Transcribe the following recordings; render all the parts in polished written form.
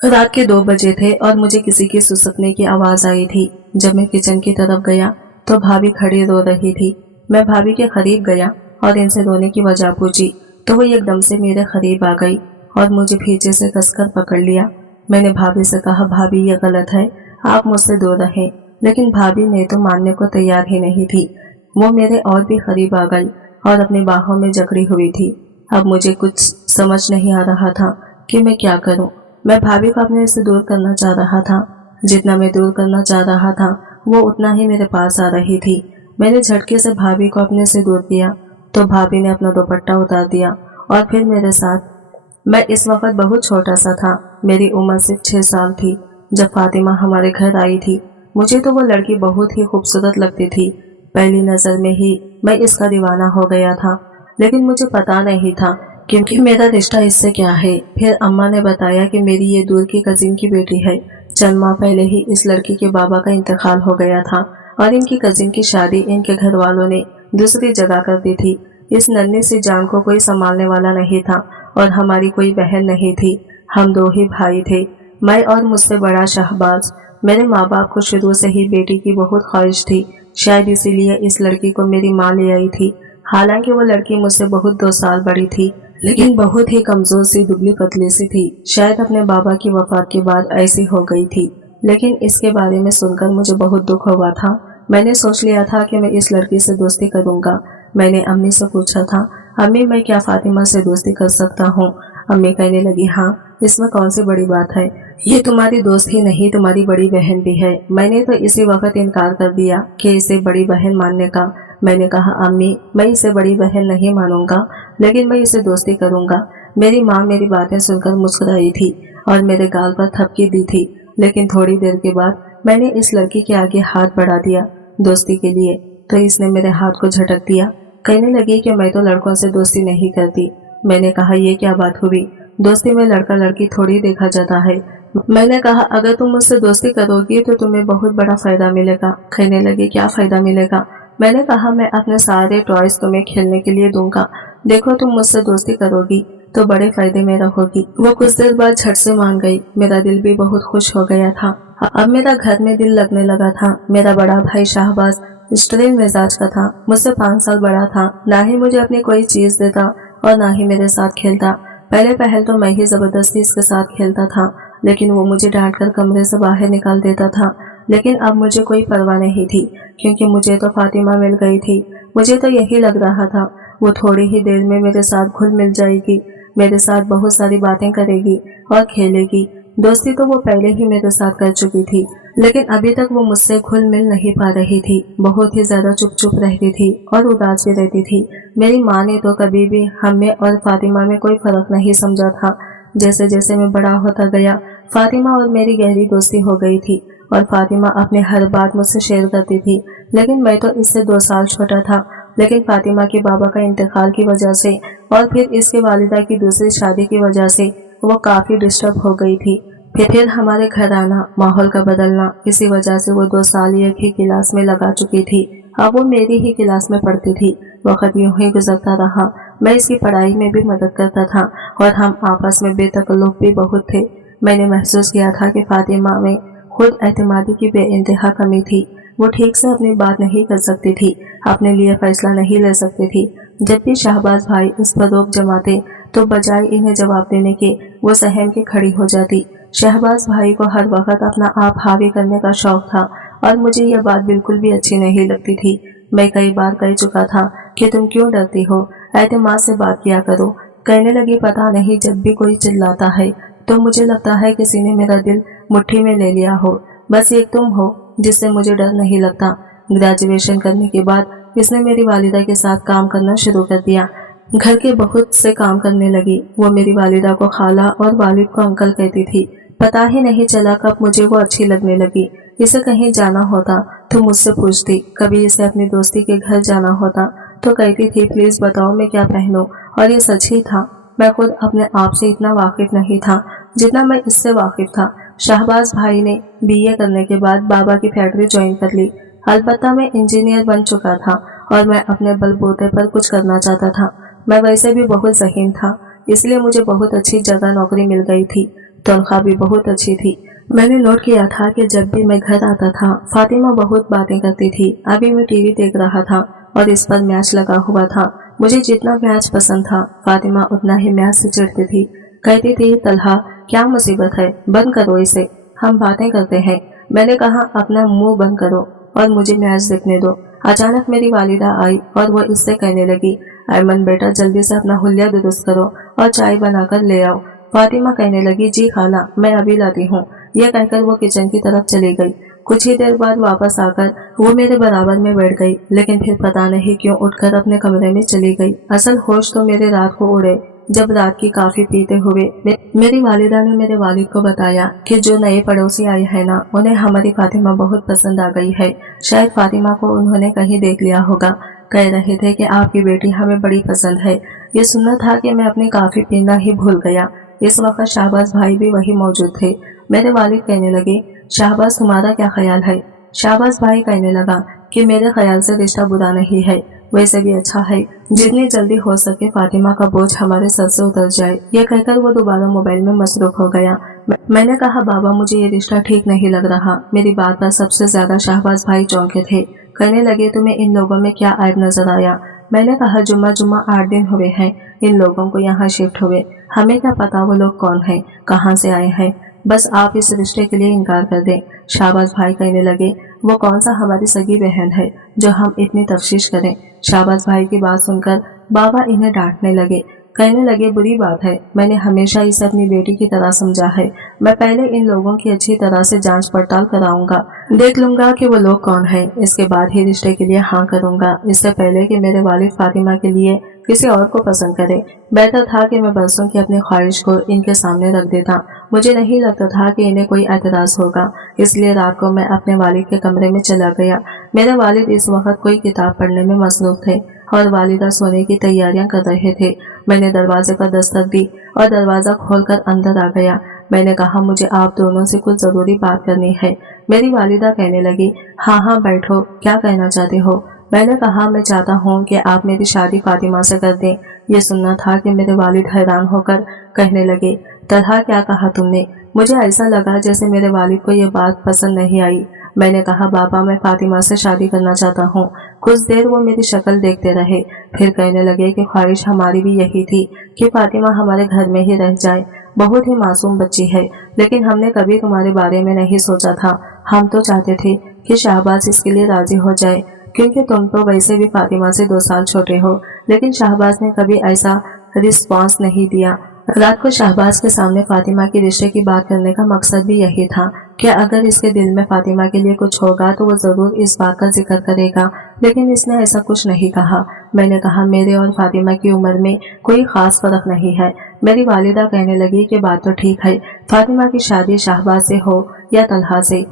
रात के 2 बजे थे और मुझे किसी की सुसकने की आवाज आई थी। जब मैं किचन की तरफ गया तो भाभी खड़ी रो रही थी। मैं भाभी के करीब गया और इनसे रोने की वजह पूछी तो वो एकदम से मेरे करीब आ गई और मुझे पीछे से कसकर पकड़ लिया। मैंने भाभी से कहा, भाभी ये गलत है, आप मुझसे दूर रहें। लेकिन भाभी ने तो मानने को तैयार ही नहीं थी। वो मेरे और भी करीब आ गई और अपनी बाहों में जकड़ी हुई थी। अब मुझे कुछ समझ नहीं आ रहा था कि मैं क्या करूं। मैं भाभी को अपने से दूर करना चाह रहा था। जितना मैं दूर करना चाह रहा था वो उतना ही मेरे पास आ रही थी। मैंने झटके से भाभी को अपने से दूर किया तो भाभी ने अपना दुपट्टा उतार दिया और फिर मेरे साथ। मैं इस वक्त बहुत छोटा सा था। मेरी उम्र सिर्फ 6 साल थी जब फातिमा हमारे घर आई थी। मुझे तो वो लड़की बहुत ही खूबसूरत लगती थी। पहली नजर में ही मैं इसका दीवाना हो गया था। लेकिन मुझे पता नहीं था क्योंकि मेरा रिश्ता इससे क्या है। फिर अम्मा ने बताया कि मेरी ये दूर की कजिन की बेटी है। चंद माह पहले ही इस लड़की के बाबा का इंतकाल हो गया था और इनकी कजिन की शादी इनके घर वालों ने दूसरी जगह कर दी थी। इस नन्ही सी जान को कोई संभालने वाला नहीं था और हमारी कोई बहन नहीं थी। हम 2 ही भाई थे, मैं और मुझसे बड़ा शहबाज। मेरे माँ बाप को शुरू से ही बेटी की बहुत ख्वाहिश थी। शायद इसीलिए इस लड़की को मेरी माँ ले आई थी। हालांकि वो लड़की मुझसे बहुत 2 साल बड़ी थी, लेकिन बहुत ही कमजोर सी दुबली पतली सी थी। शायद अपने बाबा की वफात के बाद ऐसी हो गई थी। लेकिन इसके बारे में सुनकर मुझे बहुत दुख हुआ था। मैंने सोच लिया था कि मैं इस लड़की से दोस्ती करूंगा। मैंने अम्मी से पूछा था, अम्मी मैं क्या फातिमा से दोस्ती कर सकता हूँ? अम्मी कहने लगी, हाँ, इसमें कौन सी बड़ी बात है, ये तुम्हारी दोस्त ही नहीं तुम्हारी बड़ी बहन भी है। मैंने तो इसी वक्त इनकार कर दिया कि इसे बड़ी बहन मानने का। मैंने कहा, अम्मी मैं इसे बड़ी बहन नहीं मानूंगा, लेकिन मैं इसे दोस्ती करूंगा। मेरी माँ मेरी बातें सुनकर मुस्कुराई थी और मेरे गाल पर थपकी दी थी। लेकिन थोड़ी देर के बाद मैंने इस लड़की के आगे हाथ बढ़ा दिया दोस्ती के लिए, तो इसने मेरे हाथ को झटक दिया। कहने लगी कि मैं तो लड़कों से दोस्ती नहीं करती। मैंने कहा, ये क्या बात हुई? दोस्ती में लड़का लड़की थोड़ी देखा जाता है। मैंने कहा, अगर तुम मुझसे दोस्ती करोगी तो तुम्हें बहुत बड़ा फायदा मिलेगा। कहने लगी, क्या फायदा मिलेगा? मैंने कहा, मैं अपने सारे टॉयज तुम्हें खेलने के लिए दूंगा। देखो तुम मुझसे दोस्ती करोगी तो बड़े फायदे में रहोगी। वो कुछ देर बाद झट से मान गई। मेरा दिल भी बहुत खुश हो गया था। अब मेरा घर में दिल लगने लगा था। मेरा बड़ा भाई शाहबाज स्ट्रेन मिजाज का था, मुझसे 5 साल बड़ा था। ना ही मुझे अपनी कोई चीज देता और ना ही मेरे साथ खेलता। पहले तो मैं ही जबरदस्ती इसके साथ खेलता था, लेकिन वो मुझे डांट कर कमरे से बाहर निकाल देता था। लेकिन अब मुझे कोई परवाह नहीं थी क्योंकि मुझे तो फातिमा मिल गई थी। मुझे तो यही लग रहा था वो थोड़ी ही देर में मेरे साथ घुल मिल जाएगी, मेरे साथ बहुत सारी बातें करेगी और खेलेगी। दोस्ती तो वो पहले ही मेरे साथ कर चुकी थी, लेकिन अभी तक वो मुझसे घुल मिल नहीं पा रही थी। बहुत ही ज्यादा चुप चुप रहती थी और उदास भी रहती थी। मेरी माँ ने तो कभी भी हम में और फातिमा में कोई फर्क नहीं समझा था। जैसे जैसे मैं बड़ा होता गया, फातिमा और मेरी गहरी दोस्ती हो गई थी और फातिमा अपने हर बात मुझसे शेयर करती थी। लेकिन मैं तो इससे 2 साल छोटा था। लेकिन फातिमा के बाबा का इंतकाल की वजह से और फिर इसके वालिदा की दूसरी शादी की वजह से वो काफी डिस्टर्ब हो गई थी। फिर हमारे घर आना, माहौल का बदलना, इसी वजह से वो 2 साल एक ही क्लास में लगा चुकी थी। अब वो मेरी ही क्लास में पढ़ती थी। वक्त यूं ही गुजरता रहा। मैं इसकी पढ़ाई में भी मदद करता था और हम आपस में बेतकल्लुफ भी बहुत थे। मैंने महसूस किया था कि फातिमा में खुद एतमादी की बेइंतहा कमी थी। वो ठीक से अपनी बात नहीं कर सकती थी, अपने लिए फैसला नहीं ले सकती थी। जब भी शाहबाज भाई इस पर रोक जमाते तो बजाय इन्हें जवाब देने के वो सहम के खड़ी हो जाती। शहबाज भाई को हर वक्त अपना आप हावी करने का शौक था और मुझे यह बात बिल्कुल भी अच्छी नहीं लगती थी। मैं कई बार कह चुका था कि तुम क्यों डरती हो, एतमाद से बात किया करो। कहने लगी, पता नहीं जब भी कोई चिल्लाता है तो मुझे लगता है किसी ने मेरा दिल मुट्ठी में ले लिया हो। बस एक तुम हो जिससे मुझे डर नहीं लगता। ग्रेजुएशन करने के बाद इसने मेरी वालिदा के साथ काम करना शुरू कर दिया। घर के बहुत से काम करने लगी। वो मेरी वालिदा को खाला और वालिद को अंकल कहती थी। पता ही नहीं चला कब मुझे वो अच्छी लगने लगी। इसे कहीं जाना होता तो मुझसे पूछती, कभी इसे अपनी दोस्ती के घर जाना होता तो कहती थी, प्लीज बताओ मैं क्या पहनूं। और ये सच ही था। मैं खुद अपने आप से इतना वाकिफ नहीं था जितना मैं इससे वाकिफ था। शाहबाज भाई ने बीए करने के बाद बाबा की फैक्ट्री ज्वाइन कर ली। अलबत्ता मैं इंजीनियर बन चुका था और मैं अपने बलबूते पर कुछ करना चाहता था। मैं वैसे भी बहुत ज़हीन था, इसलिए मुझे बहुत अच्छी जगह नौकरी मिल गई थी। तनख्वाह भी बहुत अच्छी थी। मैंने नोट किया था कि जब भी मैं घर आता था फातिमा बहुत बातें करती थी। अभी मैं टीवी देख रहा था और इस पर मैच लगा हुआ था। मुझे जितना मैच पसंद था फातिमा उतना ही मैच से चिढ़ती थी। कहती थी, तलहा क्या मुसीबत है, बंद करो इसे, हम बातें करते हैं। मैंने कहा, अपना मुंह बंद करो और मुझे मैच देखने दो। अचानक मेरी वालिदा आई और वो इससे कहने लगी, ऐमन बेटा जल्दी से अपना हुलिया दुरुस्त करो और चाय बनाकर ले आओ। फातिमा कहने लगी, जी खाला मैं अभी लाती हूँ। यह कहकर वो किचन की तरफ चली गई। कुछ ही देर बाद वापस आकर वो मेरे बराबर में बैठ गई, लेकिन फिर पता नहीं क्यों उठकर अपने कमरे में चली गई। असल होश तो मेरे रात को उड़े जब रात की काफी पीते हुए मेरी वालिदा ने मेरे वालिद को बताया कि जो नए पड़ोसी आए हैं ना, उन्हें हमारी फातिमा बहुत पसंद आ गई है। शायद फातिमा को उन्होंने कहीं देख लिया होगा। कह रहे थे कि आपकी बेटी हमें बड़ी पसंद है। ये सुनना था कि मैं अपनी काफी पीना ही भूल गया। इस वक्त शाहबाज भाई भी वही मौजूद थे। मेरे वालिद कहने लगे, शाहबाज तुम्हारा क्या ख्याल है? शाहबाज भाई कहने लगा कि मेरे ख्याल से रिश्ता बुरा नहीं है, वैसे भी अच्छा है। जितनी जल्दी हो सके फातिमा का बोझ हमारे सर से उतर जाए। यह कहकर वो दोबारा मोबाइल में मसरूफ हो गया। मैंने कहा, बाबा मुझे ये रिश्ता ठीक नहीं लग रहा। मेरी बात पर सबसे ज्यादा शाहबाज भाई चौंके थे। कहने लगे, तुम्हें इन लोगों में क्या ऐब नजर आया? मैंने कहा, जुम्मा 8 दिन हुए हैं इन लोगों को यहाँ शिफ्ट हुए। हमें क्या पता वो लोग कौन हैं, कहाँ से आए हैं। बस आप इस रिश्ते के लिए इनकार कर दें। शाहबाज भाई कहने लगे, वो कौन सा हमारी सगी बहन है जो हम इतनी तफ्शीश करें। शाहबाज भाई की बात सुनकर बाबा इन्हें डांटने लगे। कहने लगे, बुरी बात है, मैंने हमेशा इसे अपनी बेटी की तरह समझा है। मैं पहले इन लोगों की अच्छी तरह से जांच पड़ताल कराऊंगा, देख लूंगा कि वो लोग कौन हैं। इसके बाद ही रिश्ते के लिए हाँ करूंगा, इससे पहले कि मेरे वालिद फातिमा के लिए किसी और को पसंद करे। बेहतर था कि मैं बरसों की अपनी ख्वाहिश को इनके सामने रख देता। मुझे नहीं लगता था कि इन्हें कोई एतराज होगा, इसलिए रात को मैं अपने वालिद के कमरे में चला गया। मेरे वालिद इस वक्त कोई किताब पढ़ने में मसरूफ थे और वालिदा सोने की तैयारियां कर रहे थे। मैंने दरवाजे पर दस्तक दी और दरवाजा खोलकर अंदर आ गया। मैंने कहा, मुझे आप दोनों से कुछ जरूरी बात करनी है। मेरी वालिदा कहने लगी, हाँ बैठो, क्या कहना चाहते हो? मैंने कहा, मैं चाहता हूँ कि आप मेरी शादी फातिमा से कर दें। ये सुनना था कि मेरे वालिद हैरान होकर कहने लगे, तलहा क्या कहा तुमने? मुझे ऐसा लगा जैसे मेरे वालिद को ये बात पसंद नहीं आई। मैंने कहा, बाबा मैं फातिमा से शादी करना चाहता हूँ। कुछ देर वो मेरी शक्ल देखते रहे, फिर कहने लगे कि ख्वाहिश हमारी भी यही थी कि फातिमा हमारे घर में ही रह जाए। बहुत ही मासूम बच्ची है, लेकिन हमने कभी तुम्हारे बारे में नहीं सोचा था। हम तो चाहते थे कि शाहबाज इसके लिए राजी हो जाए, क्योंकि तुम तो वैसे भी फातिमा से 2 साल छोटे हो। लेकिन शाहबाज ने कभी ऐसा रिस्पॉन्स नहीं दिया। रात को शाहबाज के सामने फातिमा के रिश्ते की बात करने का मकसद भी यही था कि अगर इसके दिल में फातिमा के लिए कुछ होगा तो वो जरूर इस बात का जिक्र करेगा, लेकिन इसने ऐसा कुछ नहीं कहा। मैंने कहा, मेरे और फातिमा की उम्र में कोई खास फर्क नहीं है। मेरी वालिदा कहने लगी कि बात तो ठीक है, फातिमा की शादी शाहबाज से हो या तलहा से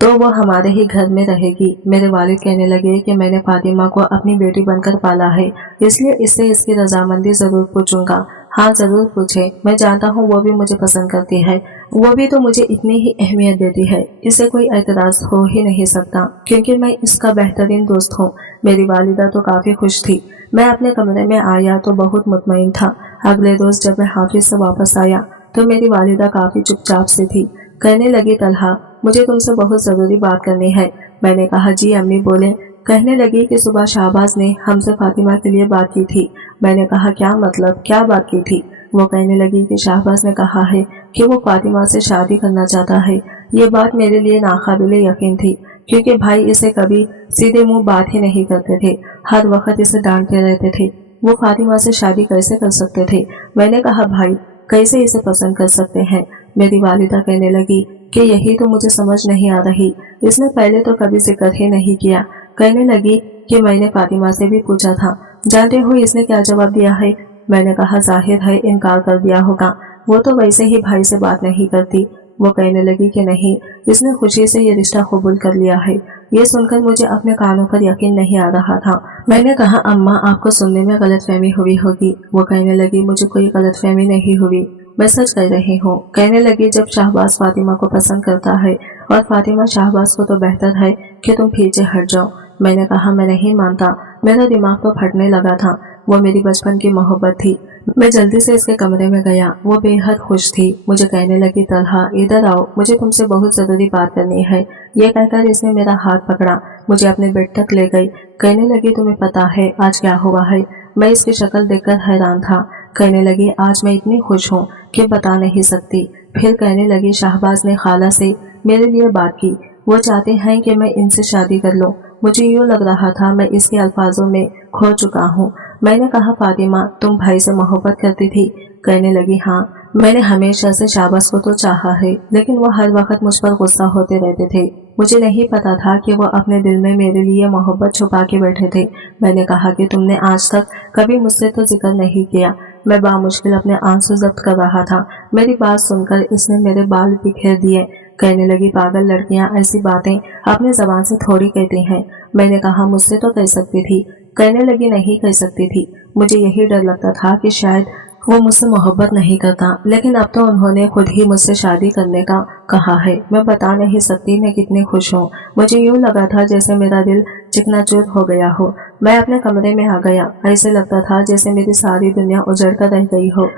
तो वो हमारे ही घर में रहेगी। मेरे वालिद कहने लगे कि मैंने फातिमा को अपनी बेटी बनकर पाला है, इसलिए इससे इसकी रजामंदी जरूर पूछूंगा। हाँ जरूर पूछे, मैं जानता हूँ वो भी मुझे पसंद करती है, वो भी तो मुझे इतनी ही अहमियत देती है। इसे कोई एतराज हो ही नहीं सकता, क्योंकि मैं इसका बेहतरीन दोस्त हूँ। मेरी वालिदा तो काफी खुश थी। मैं अपने कमरे में आया तो बहुत मुतमईन था। अगले रोज जब मैं हाफिज से वापस आया तो मेरी वालिदा काफी चुपचाप सी थी। कहने लगी, तलहा मुझे तुमसे बहुत जरूरी बात करनी है। मैंने कहा, जी अम्मी बोले। कहने लगी कि सुबह शाहबाज ने हमसे फातिमा के लिए बात की थी। मैंने कहा, क्या मतलब, क्या बात की थी? वो कहने लगी कि शाहबाज ने कहा है कि वो फातिमा से शादी करना चाहता है। ये बात मेरे लिए नाकाबिले यकीन थी, क्योंकि भाई इसे कभी सीधे मुंह बात ही नहीं करते थे, हर वक्त इसे डांटते रहते थे। वो फातिमा से शादी कैसे कर सकते थे? मैंने कहा, भाई कैसे इसे पसंद कर सकते हैं? मेरी वालिदा कहने लगी कि यही तो मुझे समझ नहीं आ रही, इसने पहले तो कभी जिक्र ही नहीं किया। कहने लगी कि मैंने फातिमा से भी पूछा था, जानते हो इसने क्या जवाब दिया है? मैंने कहा, जाहिर है इनकार कर दिया होगा, वो तो वैसे ही भाई से बात नहीं करती। वो कहने लगी कि नहीं, इसने खुशी से ये रिश्ता कबूल कर लिया है। ये सुनकर मुझे अपने कानों पर यकीन नहीं आ रहा था। मैंने कहा, अम्मा आपको सुनने में गलतफहमी हुई होगी। वो कहने लगी, मुझे कोई गलतफहमी नहीं हुई, मैं सच कह रही हूँ। कहने लगी, जब शाहबाज फातिमा को पसंद करता है और फातिमा शाहबाज को, तो बेहतर है कि तुम पीछे हट जाओ। मैंने कहा, मैं नहीं मानता, मेरा दिमाग तो फटने लगा था। वो मेरी बचपन की मोहब्बत थी, मैं जल्दी से इसके कमरे में गया। वो बेहद खुश थी। मुझे कहने लगी, तलहा इधर आओ, मुझे तुमसे बहुत जरूरी बात करनी है। ये कहकर इसने मेरा हाथ पकड़ा, मुझे अपने बेड तक ले गई। कहने लगी, तुम्हें पता है आज क्या हुआ है? मैं इसकी शक्ल देखकर हैरान था। कहने लगी, आज मैं इतनी खुश हूँ कि बता नहीं सकती। फिर कहने लगी, शाहबाज ने खाला से मेरे लिए बात की। वो चाहते हैं कि मैं इनसे शादी कर लूँ। मुझे यूँ लग रहा था मैं इसके अल्फाजों में खो चुका हूँ। मैंने कहा, फातिमा तुम भाई से मोहब्बत करती थी? कहने लगी, हाँ, मैंने हमेशा से शाहबाज को तो चाहा है, लेकिन वो हर वक्त मुझ पर गुस्सा होते रहते थे। मुझे नहीं पता था कि वो अपने दिल में मेरे लिए मोहब्बत छुपा के बैठे थे। मैंने कहा कि तुमने आज तक कभी मुझसे तो जिक्र नहीं किया। मैं बामुश्किल अपने आंसू जब्त कर रहा था। मेरी बात सुनकर इसने मेरे बाल बिखेर दिए। कहने लगी, पागल लड़कियां ऐसी बातें अपनी जबान से थोड़ी कहती हैं। मैंने कहा, मुझसे तो कह सकती थी। कहने लगी, नहीं कह सकती थी। मुझे यही डर लगता था कि शायद वो मुझसे मोहब्बत नहीं करता, लेकिन अब तो उन्होंने खुद ही मुझसे शादी करने का कहा है। मैं बता नहीं सकती मैं कितनी खुश हूँ। मुझे यूँ लगा था जैसे मेरा दिल चिकनाचूर हो गया हो। मैं अपने कमरे में आ गया। ऐसे लगता था जैसे मेरी सारी दुनिया उजड़ कर रह गई हो।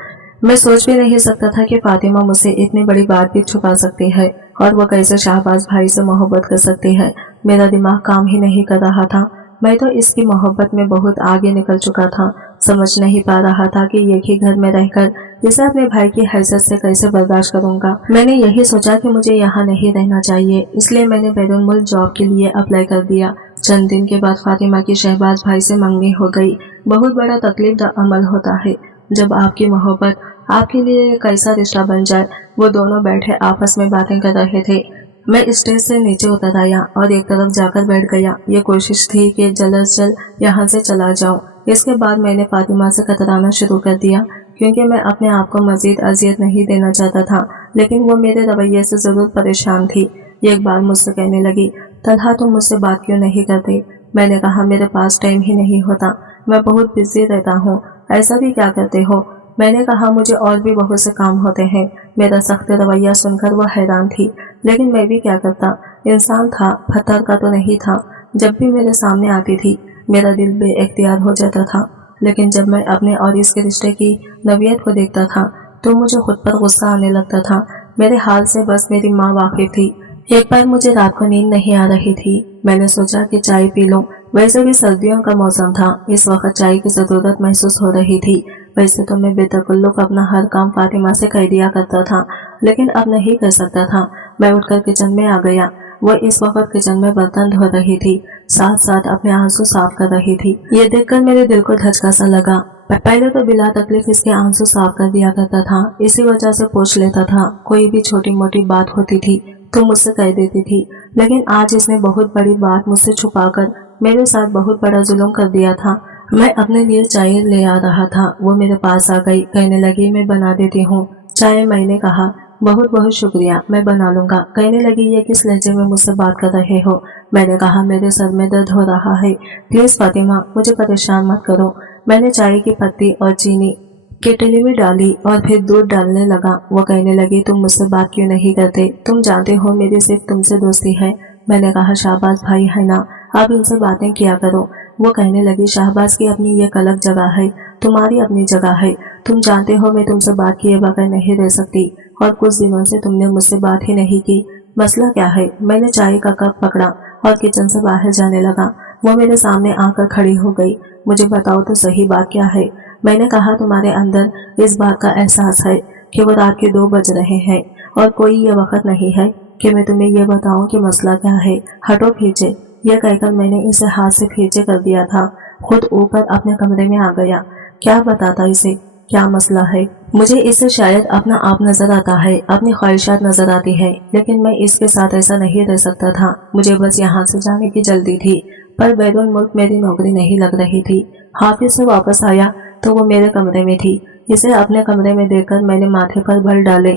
मैं सोच भी नहीं सकता था कि फातिमा मुझसे इतनी बड़ी बात भी छुपा सकती है, और वो कैसे शाहबाज भाई से मोहब्बत कर सकती है। मेरा दिमाग काम ही नहीं कर रहा था। मैं तो इसकी मोहब्बत में बहुत आगे निकल चुका था। समझ नहीं पा रहा था कि एक ही घर में रहकर इसे अपने भाई की हैसियत से कैसे बर्दाश्त करूंगा। मैंने यही सोचा कि मुझे यहाँ नहीं रहना चाहिए, इसलिए मैंने बैरून मुल्क जॉब के लिए अप्लाई कर दिया। चंद दिन के बाद फातिमा की शहबाज भाई से मंगनी हो गई। बहुत बड़ा तकलीफ दा अमल होता है जब आपकी मोहब्बत आपके लिए एक ऐसा रिश्ता बन जाए। वो दोनों बैठे आपस में बातें कर रहे थे। मैं स्टेज से नीचे उतर आया और एक तरफ जाकर बैठ गया। ये कोशिश थी कि जल्द से जल्द यहाँ से चला जाऊं। इसके बाद मैंने फातिमा से कतराना शुरू कर दिया, क्योंकि मैं अपने आप को मजीद अजियत नहीं देना चाहता था, लेकिन वो मेरे रवैये से जरूर परेशान थी। एक बार मुझसे कहने लगी, तलहा तुम मुझसे बात क्यों नहीं करते? मैंने कहा, मेरे पास टाइम ही नहीं होता, मैं बहुत बिजी रहता हूँ। ऐसा भी क्या करते हो? मैंने कहा, मुझे और भी बहुत से काम होते हैं। मेरा सख्त रवैया सुनकर वह हैरान थी, लेकिन मैं भी क्या करता, इंसान था, पत्थर का तो नहीं था। जब भी मेरे सामने आती थी मेरा दिल बेइख्तियार हो जाता था, लेकिन जब मैं अपने और इसके रिश्ते की नवियत को देखता था तो मुझे खुद पर गुस्सा आने लगता था। मेरे हाल से बस मेरी माँ वाकिफ थी। एक बार मुझे रात को नींद नहीं आ रही थी। मैंने सोचा कि चाय पी लूं। वैसे भी सर्दियों का मौसम था, इस वक्त चाय की जरूरत महसूस हो रही थी। वैसे तो मैं बेतकल्लुफ अपना हर काम फातिमा से कह दिया करता था, लेकिन अब नहीं कर सकता था। मैं उठकर किचन में आ गया। वो इस वक्त किचन में बर्तन धो रही थी, साथ साथ अपने आंसू साफ कर रही थी। ये देखकर मेरे दिल को धचका सा लगा। पहले तो बिला तकलीफ इसके आंसू साफ कर दिया करता था, इसी वजह से पूछ लेता था। कोई भी छोटी मोटी बात होती थी तो मुझसे कह देती थी, लेकिन आज इसने बहुत बड़ी बात मुझसे छुपाकर मेरे साथ बहुत बड़ा जुल्म कर दिया था। मैं अपने लिए चाय ले आ रहा था, वो मेरे पास आ गई। कहने लगी, मैं बना देती हूँ चाय। मैंने कहा, बहुत बहुत शुक्रिया, मैं बना लूंगा। कहने लगी, ये किस लहजे में मुझसे बात कर रहे हो? मैंने कहा, मेरे सर में दर्द हो रहा है, प्लीज फातिमा मुझे परेशान मत करो। मैंने चाय की पत्ती और चीनी केटली में डाली और फिर दूध डालने लगा। वो कहने लगी, तुम मुझसे बात क्यों नहीं करते? तुम जानते हो मेरी सिर्फ तुमसे दोस्ती है। मैंने कहा, शाहबाज भाई है ना, आप इनसे बातें किया करो। वो कहने लगी, शाहबाज की अपनी एक अलग जगह है, तुम्हारी अपनी जगह है। तुम जानते हो मैं तुमसे बात किए बगैर नहीं रह सकती, और कुछ दिनों से तुमने मुझसे बात ही नहीं की। मसला क्या है? मैंने चाय का कप पकड़ा और किचन से बाहर जाने लगा। वो मेरे सामने आकर खड़ी हो गई। मुझे बताओ तो सही बात क्या है? मैंने कहा, तुम्हारे अंदर इस बात का एहसास है कि वो रात के 2 बज रहे हैं और कोई ये वक्त नहीं है कि मैं तुम्हें ये बताऊं कि मसला क्या है। हटो पीछे। यह कहकर मैंने इसे हाथ से पीछे कर दिया था। खुद ऊपर अपने कमरे में आ गया। क्या बताता इसे क्या मसला है? मुझे इससे शायद अपना आप नजर आता है, अपनी ख्वाहिशात नजर आती है, लेकिन मैं इसके साथ ऐसा नहीं रह सकता था। मुझे बस यहाँ से जाने की जल्दी थी, पर बैरून मुल्क मेरी नौकरी नहीं लग रही थी। हाफिज से वापस आया तो वो मेरे कमरे में थी। इसे अपने कमरे में देखकर मैंने माथे पर बल डाले।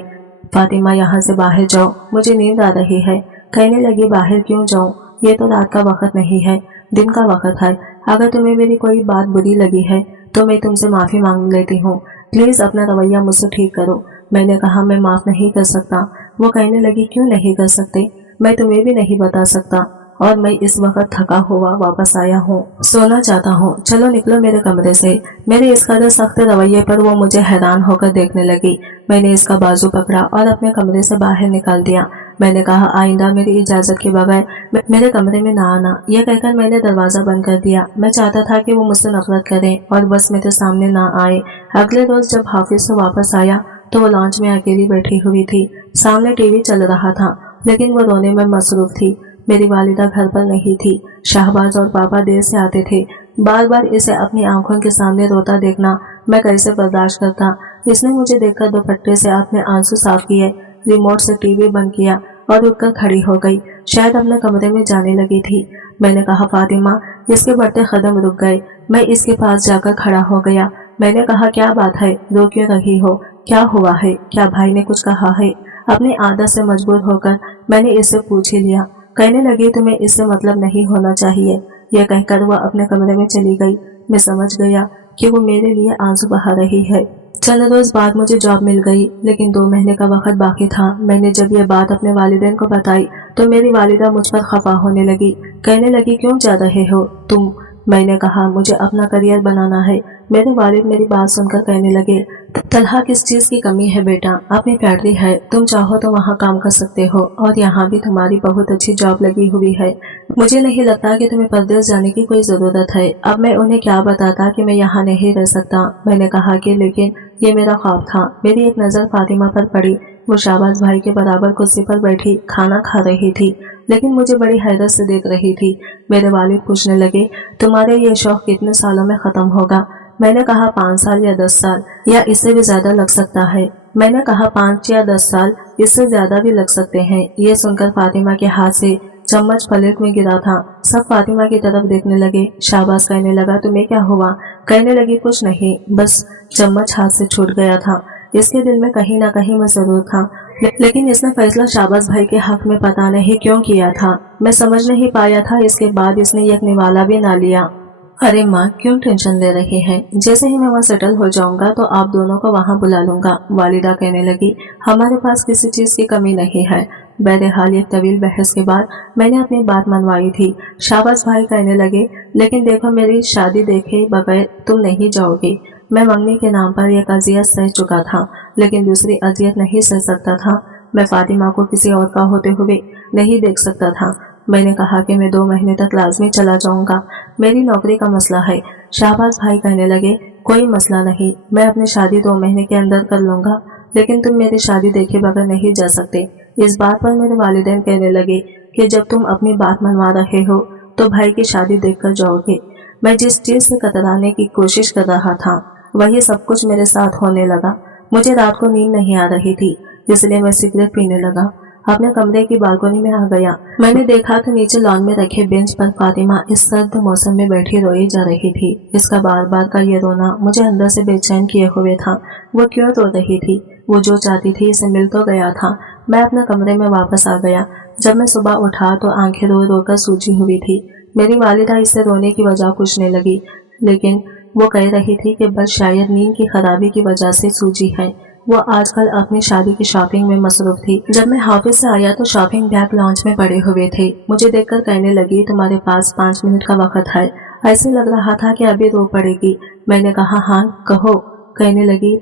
फातिमा, यहाँ से बाहर जाओ, मुझे नींद आ रही है। कहने लगी, बाहर क्यों जाऊं? ये तो रात का वक्त नहीं है, दिन का वक्त है। अगर तुम्हें मेरी कोई बात बुरी लगी है तो मैं तुमसे माफी मांग लेती हूँ। प्लीज अपना रवैया मुझसे ठीक करो। मैंने कहा, मैं माफ नहीं कर सकता। वो कहने लगी, क्यों नहीं कर सकते? मैं तुम्हें भी नहीं बता सकता, और मैं इस वक्त थका हुआ वापस आया हूँ, सोना चाहता हूँ, चलो निकलो मेरे कमरे से। मेरे इस कदर सख्त रवैये पर वो मुझे हैरान होकर देखने लगी। मैंने इसका बाजू पकड़ा और अपने कमरे से बाहर निकाल दिया। मैंने कहा, आइंदा मेरी इजाजत के बगैर मेरे कमरे में ना आना। यह कहकर मैंने दरवाजा बंद कर दिया। मैं चाहता था कि वो मुझसे नफरत करे और बस मेरे सामने ना आए। अगले रोज जब हाफिज से वापस आया तो वो लॉन्च में अकेली बैठी हुई थी। सामने टीवी चल रहा था, लेकिन वो रोने में मसरूफ थी। मेरी वालिदा घर पर नहीं थी। शाहबाज और पापा देर से आते थे। बार बार इसे अपनी आंखों के सामने रोता देखना मैं कैसे बर्दाश्त करता। इसने मुझे देखकर दुपट्टे से अपने आंसू साफ किए, रिमोट से टीवी बंद किया और उठकर खड़ी हो गई। शायद अपने कमरे में जाने लगी थी। मैंने कहा, फातिमा। इसके बढ़ते कदम रुक गए। मैं इसके पास जाकर खड़ा हो गया। मैंने कहा, क्या बात है, रो क्यों रही हो? क्या हुआ है? क्या भाई ने कुछ कहा है? अपनी आदत से मजबूर होकर मैंने इससे पूछ ही लिया। कहने लगी, तुम्हें इससे मतलब नहीं होना चाहिए। यह कहकर वह अपने कमरे में चली गई। मैं समझ गया कि वो मेरे लिए आंसू बहा रही है। चंद रोज बाद मुझे जॉब मिल गई, लेकिन 2 महीने का वक्त बाकी था। मैंने जब यह बात अपने वालिदैन को बताई तो मेरी वालिदा मुझ पर खफा होने लगी। कहने लगी, क्यों जा रहे हो तुम? मैंने कहा, मुझे अपना करियर बनाना है। मेरे वालिद मेरी बात सुनकर कहने लगे, तलहा किस चीज की कमी है बेटा? अपनी फैक्ट्री है, तुम चाहो तो वहाँ काम कर सकते हो और यहाँ भी तुम्हारी बहुत अच्छी जॉब लगी हुई है। मुझे नहीं लगता कि तुम्हें परदेश जाने की कोई जरूरत है। अब मैं उन्हें क्या बताता कि मैं यहाँ नहीं रह सकता। मैंने कहा कि लेकिन ये मेरा ख्वाब था। मेरी एक नज़र फातिमा पर पड़ी। वो शाहबाज भाई के बराबर कुर्सी पर बैठी खाना खा रही थी, लेकिन मुझे बड़ी हैरत से देख रही थी। मेरे वालिद पूछने लगे, तुम्हारे ये शौक कितने सालों में खत्म होगा? मैंने कहा, 5 साल या 10 साल या इससे भी ज्यादा लग सकता है। मैंने कहा, 5 या 10 साल, इससे ज्यादा भी लग सकते हैं। ये सुनकर फातिमा के हाथ से चम्मच प्लेट में गिरा था। सब फातिमा की तरफ देखने लगे। शाहबाज कहने लगा, तुम्हें क्या हुआ? कहने लगी, कुछ नहीं, बस चम्मच हाथ से छूट गया था। इसके दिल में कहीं ना कहीं मसरूर था, लेकिन इसने फैसला शाहबाज भाई के हक में पता नहीं क्यों किया था। मैं समझ नहीं पाया था। इसके बाद इसने एक निवाला भी ना लिया। अरे माँ, क्यों टेंशन ले रही हैं? जैसे ही मैं वहाँ सेटल हो जाऊंगा तो आप दोनों को वहाँ बुला लूंगा। वालिदा कहने लगी, हमारे पास किसी चीज की कमी नहीं है। बहरहाल एक तवील बहस के बाद मैंने अपनी बात मनवाई थी। शाहबाज भाई कहने लगे, लेकिन देखो, मेरी शादी देखे बगैर तुम नहीं जाओगे। मैं मंगनी के नाम पर एक अजियत सह चुका था, लेकिन दूसरी अजियत नहीं सह सकता था। मैं फातिमा को किसी और का होते हुए नहीं देख सकता था। मैंने कहा कि मैं 2 महीने तक लाजमी चला जाऊंगा। मेरी नौकरी का मसला है। शाहबाज भाई कहने लगे, कोई मसला नहीं, मैं अपनी शादी 2 महीने के अंदर कर लूंगा, लेकिन तुम मेरी शादी देखे बगैर नहीं जा सकते। इस बात पर मेरे वालिदैन कहने लगे कि जब तुम अपनी बात मनवा रहे हो तो भाई की शादी देखकर जाओगे। मैं जिस चीज से कतराने की कोशिश कर रहा था वही सब कुछ मेरे साथ होने लगा। मुझे रात को नींद नहीं आ रही थी, इसलिए मैं सिगरेट पीने लगा। अपने कमरे की बालकनी में आ गया। मैंने देखा कि नीचे लॉन में रखे बेंच पर फातिमा इस सर्द मौसम में बैठी रोई जा रही थी। इसका बार बार का ये रोना मुझे अंदर से बेचैन किए हुए था। वो क्यों रो रही थी? वो जो चाहती थी इसे मिल तो गया था। मैं अपने कमरे में वापस आ गया। जब मैं सुबह उठा तो आंखें रो रो कर सूजी हुई थी। मेरी वालिदा इससे रोने की वजह पूछने लगी, लेकिन वो कह रही थी कि बस शायद नींद की खराबी की वजह से सूजी है। वो आजकल अपनी शादी की शॉपिंग में मसरूफ थी। जब मैं ऑफिस से आया तो शॉपिंग बैग लॉन्च में पड़े हुए थे। मुझे देखकर कहने लगी, तुम्हारे पास 5 मिनट का वक्त है। ऐसे लग रहा था कि अभी रो पड़ेगी। मैंने कहा, हाँ कहो। कहने लगी,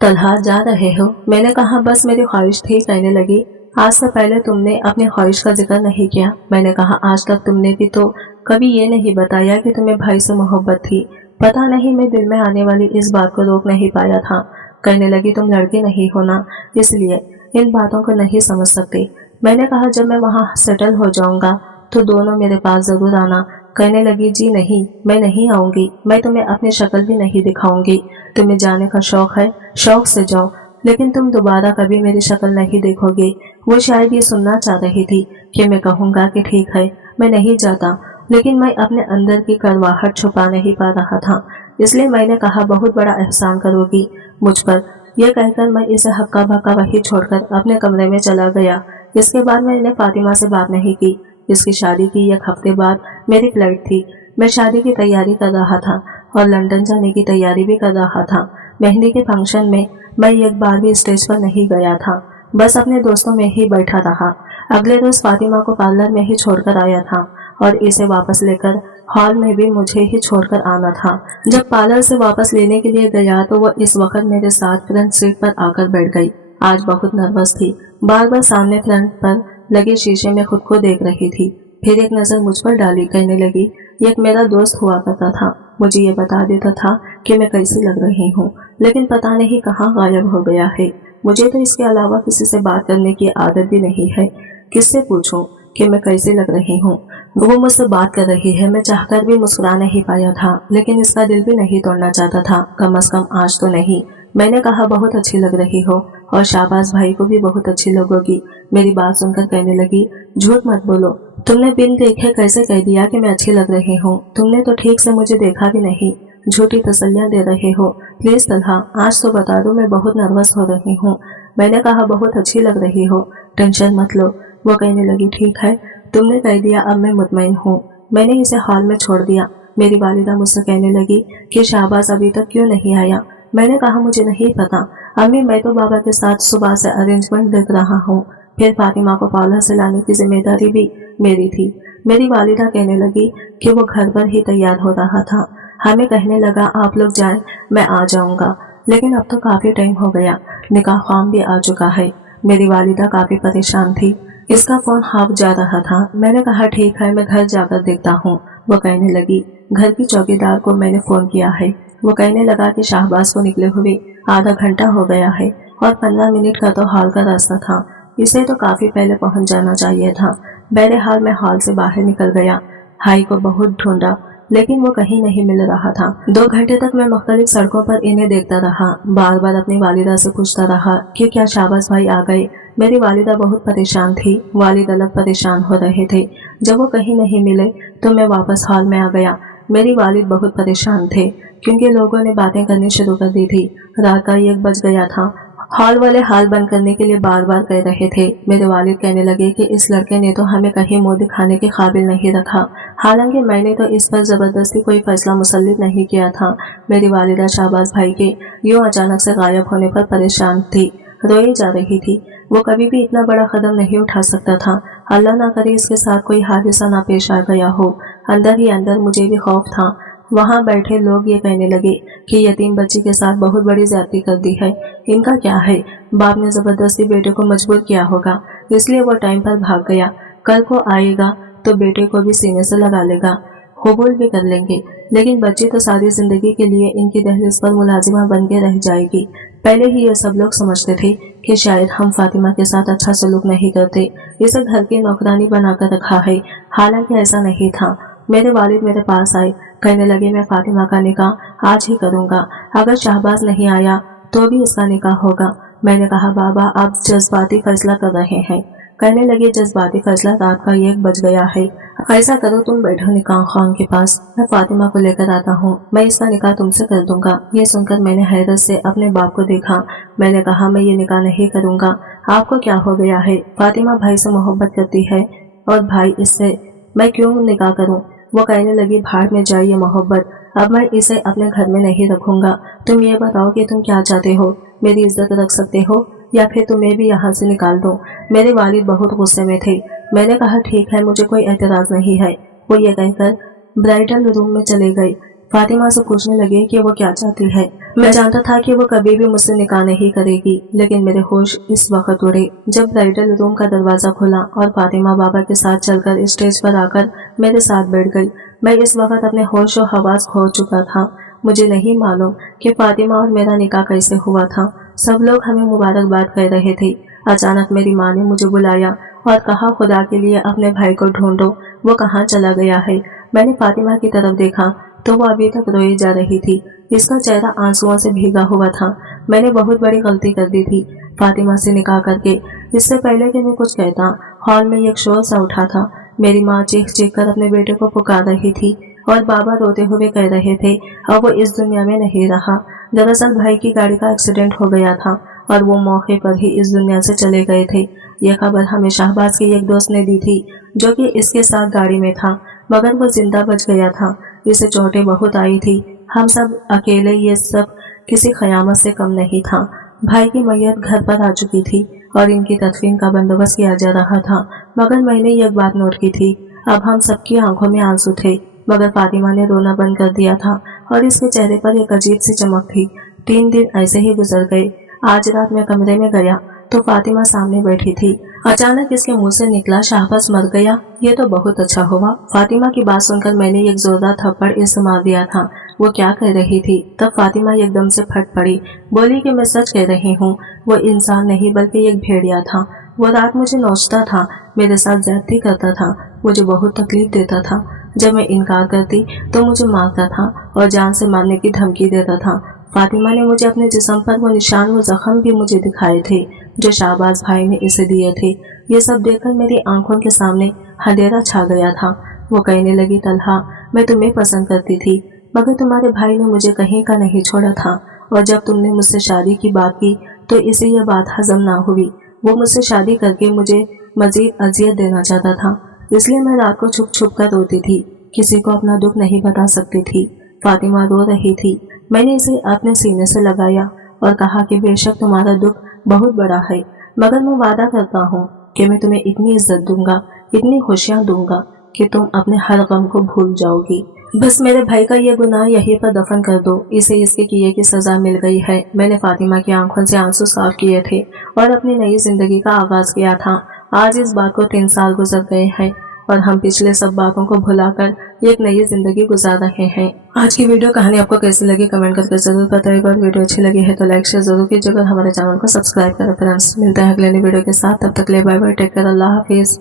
तलहा जा रहे हो? मैंने कहा, बस मेरी ख्वाहिश थी। कहने लगी, आज से पहले तुमने अपनी ख्वाहिश का जिक्र नहीं किया। मैंने कहा, आज तक तुमने भी तो कभी ये नहीं बताया कि तुम्हें भाई से मोहब्बत थी। पता नहीं मैं दिल में आने वाली इस बात को रोक नहीं पाया था। कहने लगी, तुम लड़की नहीं हो ना, इसलिए इन बातों को नहीं समझ सकते। मैंने कहा, जब मैं वहाँ सेटल हो जाऊंगा तो दोनों मेरे पास जरूर आना। कहने लगी, जी नहीं, मैं नहीं आऊंगी। मैं तुम्हें अपनी शक्ल भी नहीं दिखाऊंगी। तुम्हें जाने का शौक है, शौक से जाओ, लेकिन तुम दोबारा कभी मेरी शक्ल नहीं देखोगे। वो शायद ये सुनना चाह रही थी कि मैं कहूँगा कि ठीक है, मैं नहीं जाता, लेकिन मैं अपने अंदर की कड़वाहट छुपा नहीं पा रहा था। इसलिए मैंने कहा, बहुत बड़ा एहसान करोगी मुझ पर। यह कहकर मैं इसे हक्का भक्का वही छोड़कर अपने कमरे में चला गया। इसके बाद मैंने फातिमा से बात नहीं की। इसकी शादी की 1 हफ्ते बाद मेरी फ्लाइट थी। मैं शादी की तैयारी कर रहा था और लंदन जाने की तैयारी भी कर रहा था। मेहंदी के फंक्शन में मैं एक बार भी स्टेज पर नहीं गया था। बस अपने दोस्तों में ही बैठा रहा। अगले रोज फातिमा को पार्लर में ही छोड़कर आया था और इसे वापस लेकर हॉल में भी मुझे ही छोड़कर आना था। जब पार्लर से वापस लेने के लिए गया तो वो इस वक्त मेरे साथ फ्रंट सीट पर आकर बैठ गई। आज बहुत नर्वस थी, बार बार सामने फ्रंट पर लगे शीशे में खुद को देख रही थी। फिर एक नजर मुझ पर डाली, कहने लगी, एक मेरा दोस्त हुआ करता था, मुझे ये बता देता था कि मैं कैसी लग रही हूँ, लेकिन पता नहीं कहाँ गायब हो गया है। मुझे तो इसके अलावा किसी से बात करने की आदत भी नहीं है। किससे पूछूं कि मैं कैसी लग रही हूँ? वो मुझसे बात कर रही है, मैं चाहकर भी मुस्कुरा नहीं पाया था, लेकिन इसका दिल भी नहीं तोड़ना चाहता था, कम से कम आज तो नहीं। मैंने कहा, बहुत अच्छी लग रही हो और शाहबाज भाई को भी बहुत अच्छी लगोगी। मेरी बात सुनकर कहने लगी, झूठ मत बोलो, तुमने बिन देखे कैसे कह दिया कि मैं अच्छी लग रही हूँ? तुमने तो ठीक से मुझे देखा भी नहीं, झूठी तसल्लियां दे रहे हो। प्लीज तलहा, आज तो बता दो, मैं बहुत नर्वस हो रही हूँ। मैंने कहा, बहुत अच्छी लग रही हो, टेंशन मत लो। वो कहने लगी, ठीक है, तुमने कह दिया, अब मैं मुतमईन हूँ। मैंने इसे हॉल में छोड़ दिया। मेरी वालिदा मुझसे कहने लगी कि शाहबाज अभी तक क्यों नहीं आया? मैंने कहा, मुझे नहीं पता अम्मी, मैं तो बाबा के साथ सुबह से अरेंजमेंट देख रहा हूँ। फिर फातिमा को पार्लर से लाने की जिम्मेदारी भी मेरी थी। मेरी वालिदा कहने लगी कि वो घर पर ही तैयार हो रहा था। हमें कहने लगा, आप लोग जाएं, मैं आ जाऊंगा। लेकिन अब तो काफी टाइम हो गया, निकाह ख्वाम भी आ चुका है। मेरी वालिदा काफी परेशान थी। इसका फोन हाफ जा रहा था। मैंने कहा, ठीक है, मैं घर जाकर देखता हूँ। वो कहने लगी, घर की चौकीदार को मैंने फोन किया है। वो कहने लगा कि शाहबाज को निकले हुए आधा घंटा हो गया है और 15 मिनट का तो हॉल का रास्ता था, इसे तो काफी पहले पहुंच जाना चाहिए था। बहरहाल मैं हॉल से बाहर निकल गया। हाई को बहुत ढूंढा, लेकिन वो कहीं नहीं मिल रहा था। 2 घंटे तक मैं मुख्तलिफ सड़कों पर इन्हें देखता रहा। बार बार अपनी वालिदा से पूछता रहा कि क्या शाहबाज भाई आ गए। मेरी वालिदा बहुत परेशान थी, वालिद अलग परेशान हो रहे थे। जब वो कहीं नहीं मिले तो मैं वापस हॉल में आ गया। मेरी वालिद बहुत परेशान थे क्योंकि लोगों ने बातें करनी शुरू कर दी थी। रात का 1 बज गया था। हॉल वाले हाल बंद करने के लिए बार बार कह रहे थे। मेरे वालिद कहने लगे कि इस लड़के ने तो हमें कहीं मुंह दिखाने के काबिल नहीं रखा। हालांकि मैंने तो इस पर जबरदस्ती कोई फैसला मुसल्लित नहीं किया था। मेरी वालिदा शाहबाज भाई के यूं अचानक से गायब होने पर परेशान थी, रोई जा रही थी। वो कभी भी इतना बड़ा कदम नहीं उठा सकता था। अल्लाह ना करे इसके साथ कोई हादसा ना पेश आ गया हो। अंदर ही अंदर मुझे भी खौफ था। वहाँ बैठे लोग ये कहने लगे कि यतीम बच्ची के साथ बहुत बड़ी ज्यादती कर दी है। इनका क्या है, बाप ने जबरदस्ती बेटे को मजबूर किया होगा, इसलिए वो टाइम पर भाग गया। कल को आएगा तो बेटे को भी सीने से लगा लेगा, कबूल भी कर लेंगे, लेकिन बच्ची तो सारी जिंदगी के लिए इनकी दहलीज पर मुलाजिमा बन के रह जाएगी। पहले ही ये सब लोग समझते थे कि शायद हम फातिमा के साथ अच्छा सलूक नहीं करते, इसे घर की नौकरानी बनाकर रखा है। हालांकि ऐसा नहीं था। मेरे वालिद मेरे पास आए, कहने लगे, मैं फातिमा का निकाह आज ही करूंगा, अगर शाहबाज नहीं आया तो भी इसका निकाह होगा। मैंने कहा, बाबा आप जज्बाती फैसला कर रहे हैं। कहने लगे, जज्बाती फैसला, रात का 1 बज गया है। ऐसा करो, तुम बैठो निकाह खान के पास, मैं फातिमा को लेकर आता हूँ, मैं इसका निकाह तुमसे कर दूंगा। ये सुनकर मैंने हैरत से अपने बाप को देखा। मैंने कहा, मैं ये निकाह नहीं करूंगा। आपको क्या हो गया है? फातिमा भाई से मोहब्बत करती है और भाई इससे, मैं क्यों निकाह करूं? वो कहने लगी, भाड़ में जाइए मोहब्बत, अब मैं इसे अपने घर में नहीं रखूंगा। तुम ये बताओ कि तुम क्या चाहते हो, मेरी इज्जत रख सकते हो या फिर तुम्हें भी यहाँ से निकाल दो। मेरे वालिद बहुत गुस्से में थे। मैंने कहा, ठीक है, मुझे कोई एतराज नहीं है। वो ये कहकर ब्राइडल रूम में चले गए। फातिमा से पूछने लगे कि वो क्या चाहती है। मैं जानता था कि वो कभी भी मुझसे निकाह नहीं करेगी, लेकिन मेरे होश इस वक्त उड़े जब ब्राइडल रूम का दरवाजा खुला और फातिमा बाबा के साथ चलकर स्टेज पर आकर मेरे साथ बैठ गई। मैं इस वक्त अपने होश और हवास खो चुका था। मुझे नहीं मालूम कि फातिमा और मेरा निकाह कैसे हुआ था। सब लोग हमें मुबारकबाद कह रहे थे। अचानक मेरी माँ ने मुझे बुलाया और कहा, खुदा के लिए अपने भाई को ढूंढो, वो कहाँ चला गया है। मैंने फातिमा की तरफ देखा तो वो अभी तक रोई जा रही थी। इसका चेहरा आंसुओं से भीगा हुआ था। मैंने बहुत बड़ी गलती कर दी थी फातिमा से निकाह करके। इससे पहले कि मैं कुछ कहता, हॉल में एक शोर सा उठा था। मेरी माँ चीख चीख कर अपने बेटे को पुकार रही थी और बाबा रोते हुए कह रहे थे, अब वो इस दुनिया में नहीं रहा। दरअसल भाई की गाड़ी का एक्सीडेंट हो गया था और वो मौके पर ही इस दुनिया से चले गए थे। यह खबर हमें शाहबाज के एक दोस्त ने दी थी जो कि इसके साथ गाड़ी में था, मगर वो जिंदा बच गया था। इसे चोटें बहुत आई थी। हम सब अकेले, ये सब किसी क़यामत से कम नहीं था। भाई की मैयत घर पर आ चुकी थी। और इनकी तदफीन का बंदोबस्त किया जा रहा था, मगर मैंने एक बात नोट की थी। अब हम सबकी आंखों में आंसू थे, मगर फातिमा ने रोना बंद कर दिया था और इसके चेहरे पर एक अजीब सी चमक थी। 3 दिन ऐसे ही गुजर गए। आज रात मैं कमरे में गया तो फातिमा सामने बैठी थी। अचानक इसके मुंह से निकला, शाहबाज मर गया। ये तो बहुत अच्छा हुआ। फातिमा की बात सुनकर मैंने एक जोरदार थप्पड़ इसे मार दिया था। वो क्या कह रही थी? तब फातिमा एकदम से फट पड़ी, बोली कि मैं सच कह रही हूँ, वो इंसान नहीं बल्कि एक भेड़िया था। वो रात मुझे नोचता था, मेरे साथ ज्यादती करता था, मुझे बहुत तकलीफ देता था। जब मैं इनकार करती तो मुझे मारता था और जान से मारने की धमकी देता था। फातिमा ने मुझे अपने जिस्म पर वो निशान, वो जख्म भी मुझे दिखाए थे जो शाहबाज भाई ने इसे दिए थे। ये सब देखकर मेरी आंखों के सामने अंधेरा छा गया था। वो कहने लगी, तलहा, मैं तुम्हें पसंद करती थी, मगर तुम्हारे भाई ने मुझे कहीं का नहीं छोड़ा था, और जब तुमने मुझसे शादी की बात की तो इसे यह बात हजम ना हुई। वो मुझसे शादी करके मुझे मजीद अजियत देना चाहता था, इसलिए मैं रात को छुप छुप कर रोती थी, किसी को अपना दुख नहीं बता सकती थी। फातिमा रो रही थी। मैंने इसे अपने सीने से लगाया और कहा कि बेशक तुम्हारा दुख बहुत बड़ा है, मगर मैं वादा करता हूँ कि मैं तुम्हें इतनी इज्जत दूंगा, इतनी खुशियाँ दूंगा कि तुम अपने हर गम को भूल जाओगी। बस मेरे भाई का ये गुनाह यहीं पर दफन कर दो, इसे इसके किए की सजा मिल गई है। मैंने फातिमा की आंखों से आंसू साफ किए थे और अपनी नई जिंदगी का आगाज किया था। आज इस बात को 3 साल गुजर गए हैं और हम पिछले सब बातों को भुलाकर एक नई जिंदगी गुजार रहे हैं। आज की वीडियो कहानी आपको कैसी लगी कमेंट करके जरूर बताइएगा, और वीडियो अच्छी लगी है तो लाइक शेयर जरूर कीजिएगा, हमारे चैनल को सब्सक्राइब करें फ्रेंड्स। मिलता है अगले वीडियो के साथ, तब तक ले बाय बाय, टेक केयर, अल्लाह हाफिज।